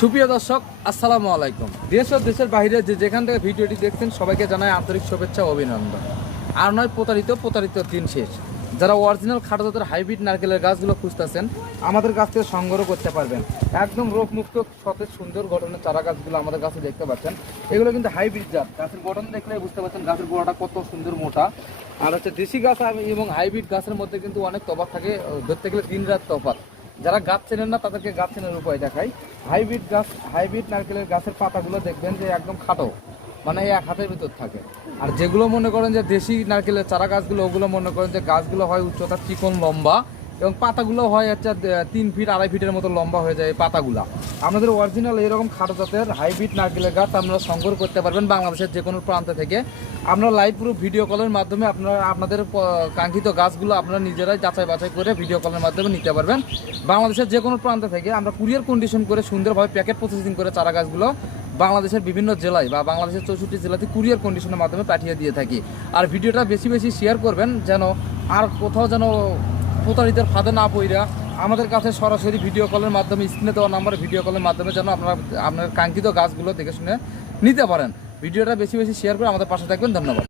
সুপ্রিয় দর্শক, আসসালামু আলাইকুম। দেশ ও দেশের বাইরে যেখান থেকে ভিডিওটি দেখছেন সবাইকে জানাই আন্তরিক শুভেচ্ছা ও অভিনন্দন। আর নয় প্রতারিত দিন শেষ। যারা অরিজিনাল খাটো জাতের হাইব্রিড নারকেলের গাছগুলো খুঁজতেছেন আমাদের কাছ থেকে সংগ্রহ করতে পারবেন। একদম রোগমুক্ত সতেজ সুন্দর গঠনের চারা গাছগুলো আমাদের কাছে দেখতে পাচ্ছেন। এগুলো কিন্তু হাইব্রিড জাত। গাছের গঠন দেখলে বুঝতে পারছেন গাছের গোড়াটা কত সুন্দর মোটা। আর হচ্ছে দেশি গাছ এবং হাইব্রিড গাছের মধ্যে কিন্তু অনেক তফাৎ থাকে, ধরতে গেলে দিন রাত তফাৎ। যারা গাছ চেনেন না তাদেরকে গাছ চেনার উপায় দেখাই। হাইব্রিড নারকেলের গাছের পাতাগুলো দেখবেন যে একদম খাটো, মানে এক হাতের ভিতর থাকে। আর যেগুলো মনে করেন যে দেশি নারকেলের চারা গাছগুলো, ওগুলো মনে করেন যে গাছগুলো হয় উচ্চতা চিকন লম্বা এবং পাতাগুলো হয় হচ্ছে 3 ফিট 2.5 ফিটের মতো লম্বা হয়ে যায় পাতাগুলা। আমাদের অরিজিনাল এরকম খাটো জাতের হাইব্রিড নারকেলের গাছ আপনারা সংগ্রহ করতে পারবেন বাংলাদেশের যে কোনো প্রান্ত থেকে। আমরা লাইভ পুরো ভিডিও কলের মাধ্যমে আপনাদের কাঙ্ক্ষিত গাছগুলো আপনারা নিজেরাই যাচাই বাছাই করে ভিডিও কলের মাধ্যমে নিতে পারবেন। বাংলাদেশের যে কোনো প্রান্ত থেকে আমরা কুরিয়ার কন্ডিশন করে সুন্দরভাবে প্যাকেট প্রসেসিং করে চারা গাছগুলো বাংলাদেশের বিভিন্ন জেলায় বা বাংলাদেশের 64 জেলাতে কুরিয়ার কন্ডিশনের মাধ্যমে পাঠিয়ে দিয়ে থাকি। আর ভিডিওটা বেশি বেশি শেয়ার করবেন যেন আর কোথাও যেন প্রতারিতের ফাঁদে না পইরা আমাদের কাছে সরাসরি ভিডিও কলের মাধ্যমে স্ক্রিনে দেওয়া নাম্বারে ভিডিও কলের মাধ্যমে যেন আপনারা আপনার কাঙ্ক্ষিত গাছগুলো দেখে শুনে নিতে পারেন। ভিডিওটা বেশি বেশি শেয়ার করে আমাদের পাশে থাকবেন। ধন্যবাদ।